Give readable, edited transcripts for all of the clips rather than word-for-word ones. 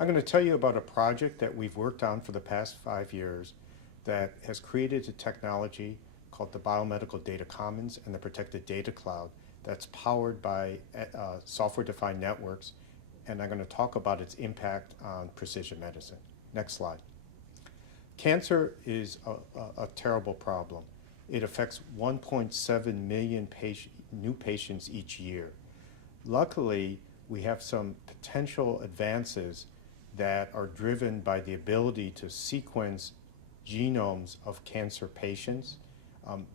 I'm going to tell you about a project that we've worked on for the past 5 years that has created a technology called the BioMedical Data Commons and the Protected Data Cloud that's powered by software-defined networks, and I'm going to talk about its impact on precision medicine. Next slide. Cancer is a terrible problem. It affects 1.7 million new patients each year. Luckily, we have some potential advances that are driven by the ability to sequence genomes of cancer patients,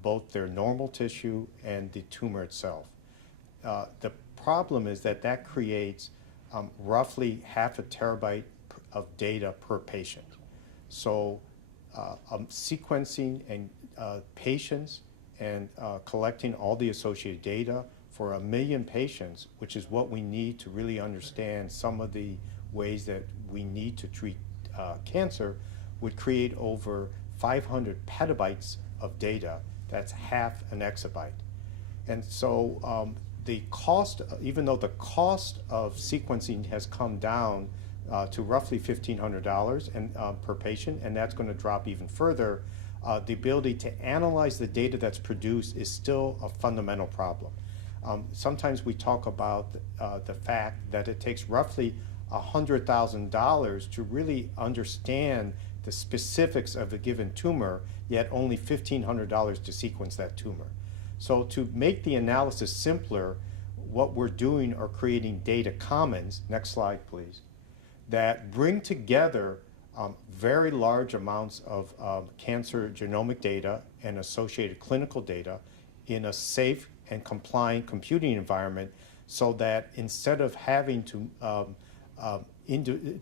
both their normal tissue and the tumor itself. The problem is that that creates roughly half a terabyte of data per patient. So sequencing and patients and collecting all the associated data for 1 million patients, which is what we need to really understand some of the ways that we need to treat cancer, would create over 500 petabytes of data. That's half an exabyte. And so the cost, even though the cost of sequencing has come down to roughly $1,500 per patient, and that's going to drop even further, the ability to analyze the data that's produced is still a fundamental problem. Sometimes we talk about the fact that it takes roughly $100,000 to really understand the specifics of a given tumor, yet only $1,500 to sequence that tumor. So to make the analysis simpler, what we're doing are creating data commons, next slide please, that bring together very large amounts of cancer genomic data and associated clinical data in a safe and compliant computing environment, so that instead of having to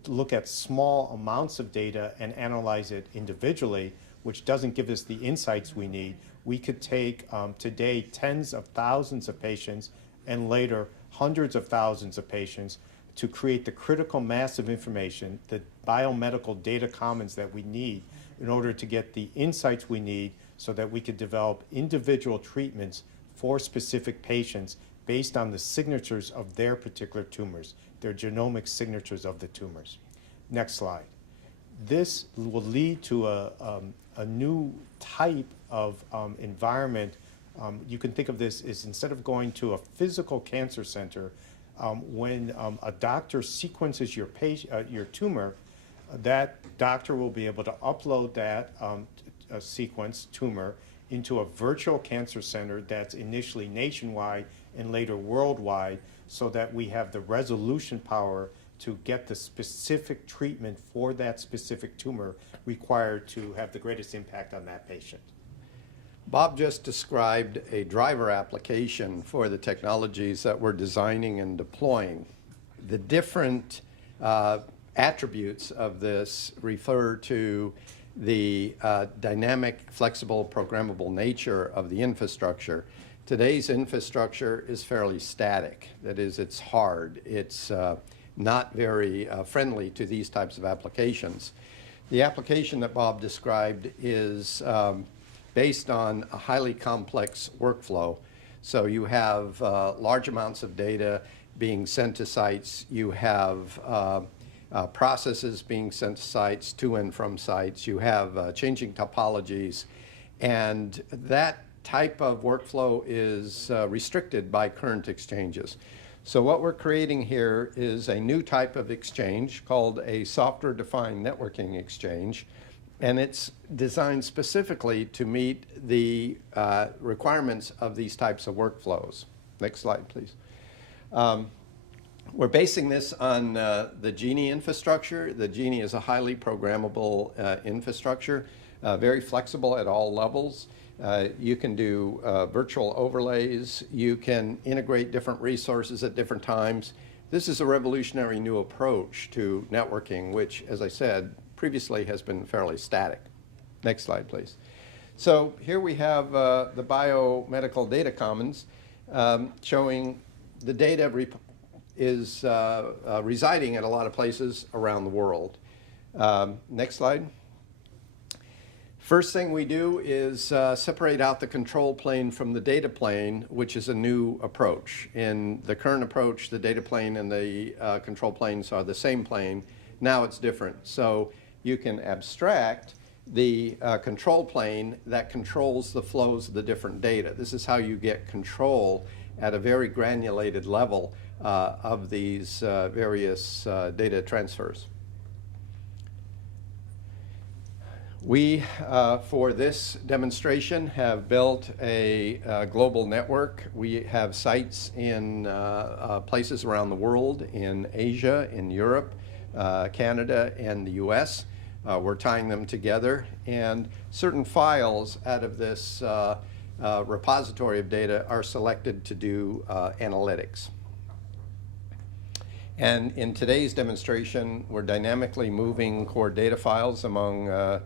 look at small amounts of data and analyze it individually, which doesn't give us the insights we need, we could take today tens of thousands of patients and later hundreds of thousands of patients to create the critical mass of information, the biomedical data commons that we need in order to get the insights we need so that we could develop individual treatments for specific patients based on the signatures of their particular tumors, their genomic signatures of the tumors. Next slide. This will lead to a new type of environment. You can think of this as, instead of going to a physical cancer center, when a doctor sequences your tumor, that doctor will be able to upload that sequenced tumor into a virtual cancer center that's initially nationwide and later worldwide, so that we have the resolution power to get the specific treatment for that specific tumor required to have the greatest impact on that patient. Bob just described a driver application for the technologies that we're designing and deploying. The different attributes of this refer to the dynamic, flexible, programmable nature of the infrastructure. Today's infrastructure is fairly static. That is, it's hard. It's not very friendly to these types of applications. The application that Bob described is based on a highly complex workflow. So you have large amounts of data being sent to sites. You have processes being sent to sites, to and from sites. You have changing topologies. And that type of workflow is restricted by current exchanges. So what we're creating here is a new type of exchange called a software-defined networking exchange. And it's designed specifically to meet the requirements of these types of workflows. Next slide, please. We're basing this on the GENI infrastructure. The GENI is a highly programmable infrastructure, very flexible at all levels. You can do virtual overlays. You can integrate different resources at different times. This is a revolutionary new approach to networking, which, as I said, previously has been fairly static. Next slide, please. So here we have the BioMedical Data Commons showing the data is residing in a lot of places around the world. Next slide. First thing we do is separate out the control plane from the data plane, which is a new approach. In the current approach, the data plane and the control planes are the same plane. Now it's different. So you can abstract the control plane that controls the flows of the different data. This is how you get control at a very granulated level of these various data transfers. We, for this demonstration, have built a global network. We have sites in places around the world, in Asia, in Europe, Canada, and the US. We're tying them together, and certain files out of this repository of data are selected to do analytics. And in today's demonstration, we're dynamically moving core data files among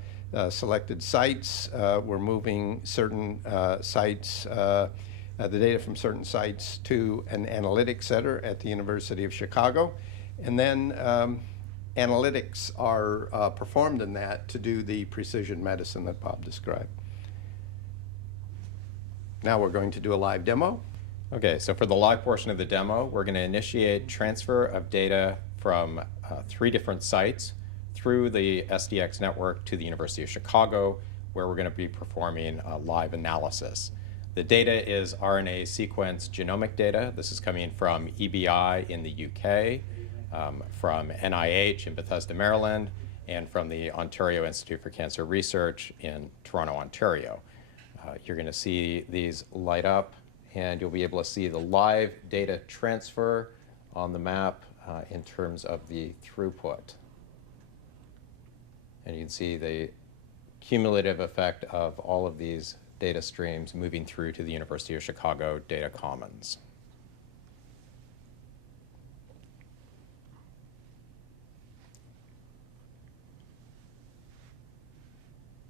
selected sites. We're moving certain sites, the data from certain sites to an analytics center at the University of Chicago. And then analytics are performed in that to do the precision medicine that Bob described. Now we're going to do a live demo. Okay, so for the live portion of the demo, we're going to initiate transfer of data from 3 different sites through the SDX network to the University of Chicago, where we're going to be performing live analysis. The data is RNA sequence genomic data. This is coming from EBI in the UK, from NIH in Bethesda, Maryland, and from the Ontario Institute for Cancer Research in Toronto, Ontario. You're going to see these light up, and you'll be able to see the live data transfer on the map in terms of the throughput. And you can see the cumulative effect of all of these data streams moving through to the University of Chicago Data Commons.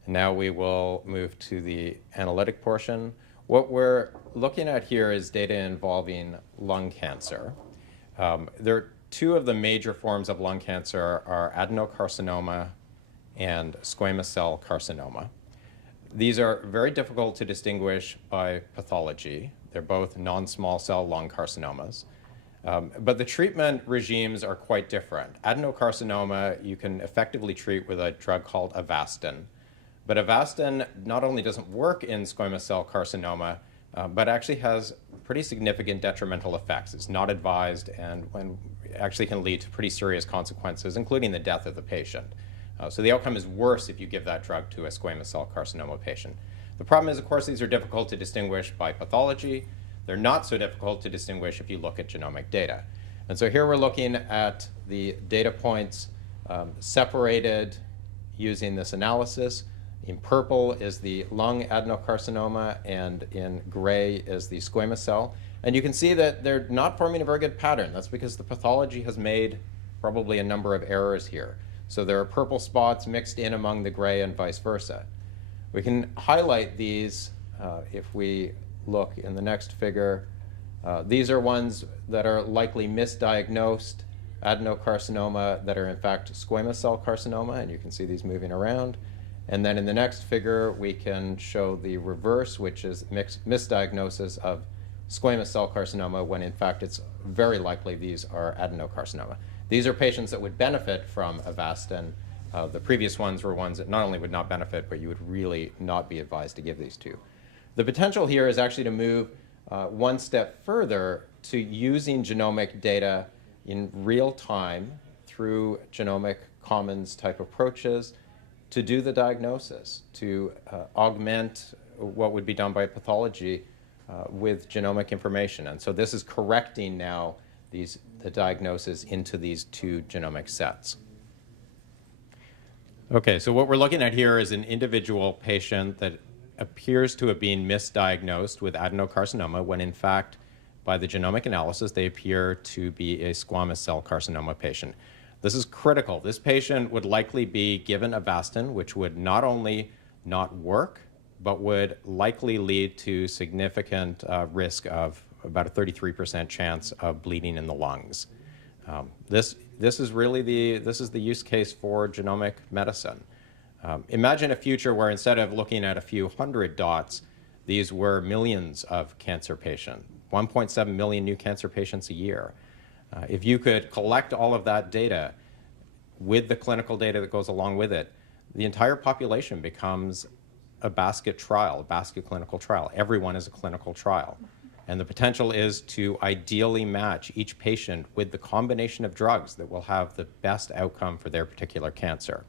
And now we will move to the analytic portion. What we're looking at here is data involving lung cancer. There are 2 of the major forms of lung cancer are adenocarcinoma and squamous cell carcinoma. These are very difficult to distinguish by pathology. They're both non-small cell lung carcinomas. But the treatment regimes are quite different. Adenocarcinoma you can effectively treat with a drug called Avastin. But Avastin not only doesn't work in squamous cell carcinoma, but actually has pretty significant detrimental effects. It's not advised and actually can lead to pretty serious consequences, including the death of the patient. So the outcome is worse if you give that drug to a squamous cell carcinoma patient. The problem is, of course, these are difficult to distinguish by pathology. They're not so difficult to distinguish if you look at genomic data. And so here we're looking at the data points separated using this analysis. In purple is the lung adenocarcinoma, and in gray is the squamous cell. And you can see that they're not forming a very good pattern. That's because the pathology has made probably a number of errors here. So there are purple spots mixed in among the gray and vice versa. We can highlight these if we look in the next figure. These are ones that are likely misdiagnosed adenocarcinoma that are in fact squamous cell carcinoma, and you can see these moving around. And then in the next figure, we can show the reverse, which is misdiagnosis of squamous cell carcinoma, when in fact it's very likely these are adenocarcinoma. These are patients that would benefit from Avastin. The previous ones were ones that not only would not benefit, but you would really not be advised to give these to. The potential here is actually to move one step further to using genomic data in real time through genomic commons type approaches to do the diagnosis, to augment what would be done by pathology with genomic information. And so this is correcting now the diagnosis into these 2 genomic sets. Okay, so what we're looking at here is an individual patient that appears to have been misdiagnosed with adenocarcinoma, when in fact, by the genomic analysis, they appear to be a squamous cell carcinoma patient. This is critical. This patient would likely be given Avastin, which would not only not work, but would likely lead to significant risk of about a 33% chance of bleeding in the lungs. This is really the use case for genomic medicine. Imagine a future where instead of looking at a few hundred dots, these were millions of cancer patients, 1.7 million new cancer patients a year. If you could collect all of that data with the clinical data that goes along with it, the entire population becomes a basket trial, a basket clinical trial. Everyone is a clinical trial. And the potential is to ideally match each patient with the combination of drugs that will have the best outcome for their particular cancer.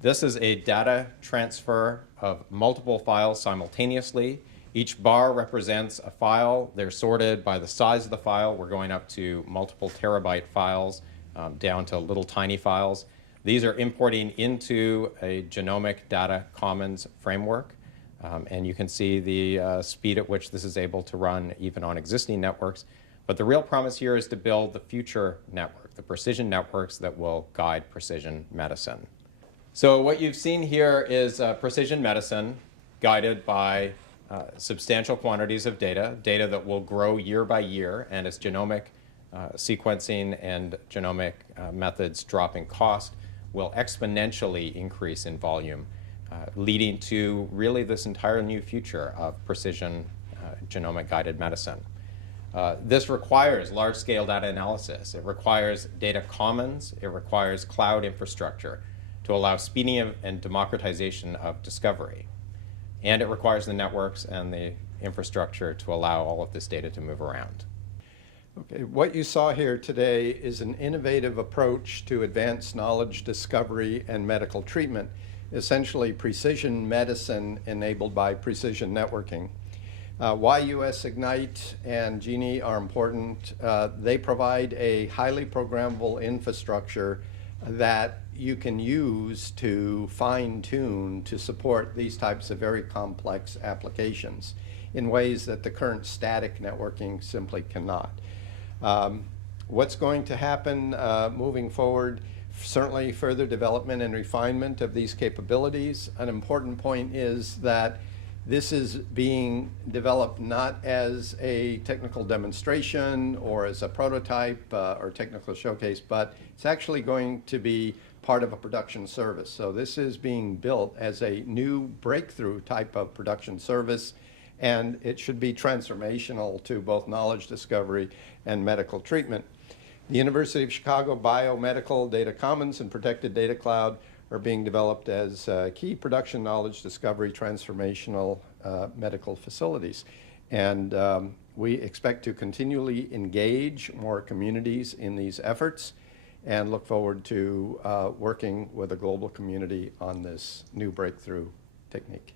This is a data transfer of multiple files simultaneously. Each bar represents a file. They're sorted by the size of the file. We're going up to multiple terabyte files, down to little tiny files. These are importing into a genomic data commons framework. And you can see the speed at which this is able to run even on existing networks. But the real promise here is to build the future network, the precision networks that will guide precision medicine. So what you've seen here is precision medicine guided by substantial quantities of data that will grow year by year. And as genomic sequencing and genomic methods drop in cost, will exponentially increase in volume, leading to really this entire new future of precision genomic guided medicine. This requires large-scale data analysis. It requires data commons. It requires cloud infrastructure to allow speeding and democratization of discovery. And it requires the networks and the infrastructure to allow all of this data to move around. Okay, what you saw here today is an innovative approach to advanced knowledge discovery and medical treatment, essentially precision medicine enabled by precision networking. Why US Ignite and GENI are important. They provide a highly programmable infrastructure that you can use to fine-tune to support these types of very complex applications in ways that the current static networking simply cannot. What's going to happen moving forward? Certainly further development and refinement of these capabilities. An important point is that this is being developed not as a technical demonstration or as a prototype or technical showcase, but it's actually going to be part of a production service. So this is being built as a new breakthrough type of production service, and it should be transformational to both knowledge discovery and medical treatment. The University of Chicago BioMedical Data Commons and Protected Data Cloud are being developed as key production knowledge discovery transformational medical facilities. And we expect to continually engage more communities in these efforts and look forward to working with a global community on this new breakthrough technique.